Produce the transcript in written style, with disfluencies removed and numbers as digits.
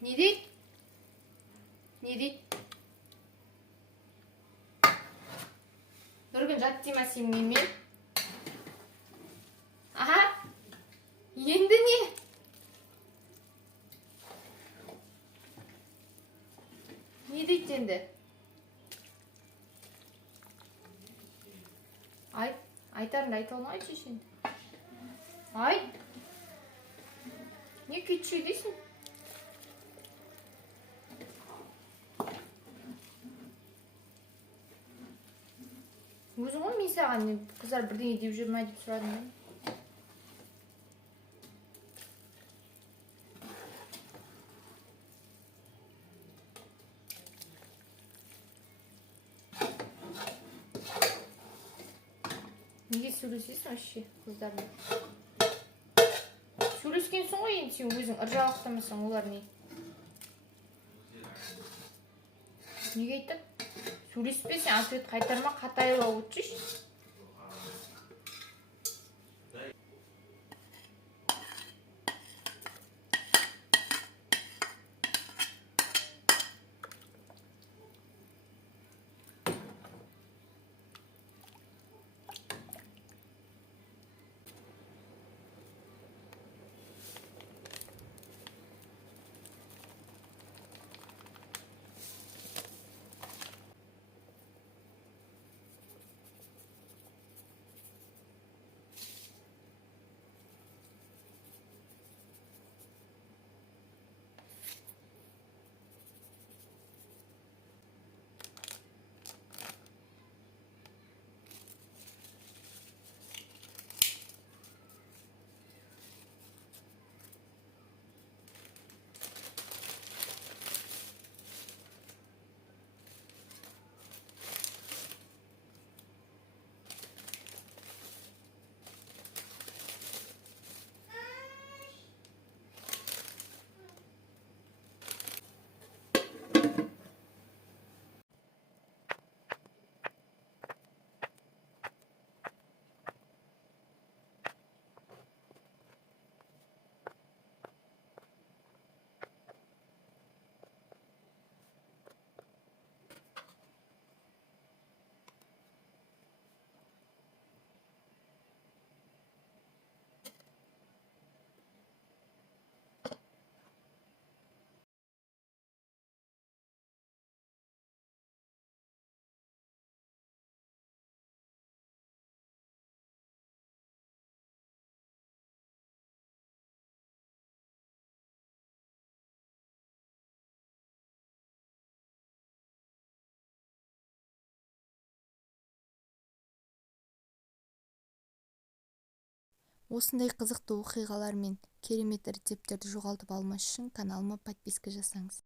Не дейді? Не дейді? Нұргүл жат дейма сен менімен? Аха? Енді не? Не дейді енді? Айтарыңды айта алмайшы енді. Айт. Не күйтші дейсің? Өзің ғой мен саған қыздар бірдеңе деп жүр ма деп сұрадым мен. Неге сөйлесесің вообще қыздармен? Сөйлескенсің ғой енді сен өзің ыржалақтамасаң олар не? Неге айтады? Сөйлеспесең ответ қайтарма, қатайлау өтшіш. Осындай қызықты оқиғалар мен керемет рецепттерді жоғалтып алмас үшін каналыма подписка жасаңыз.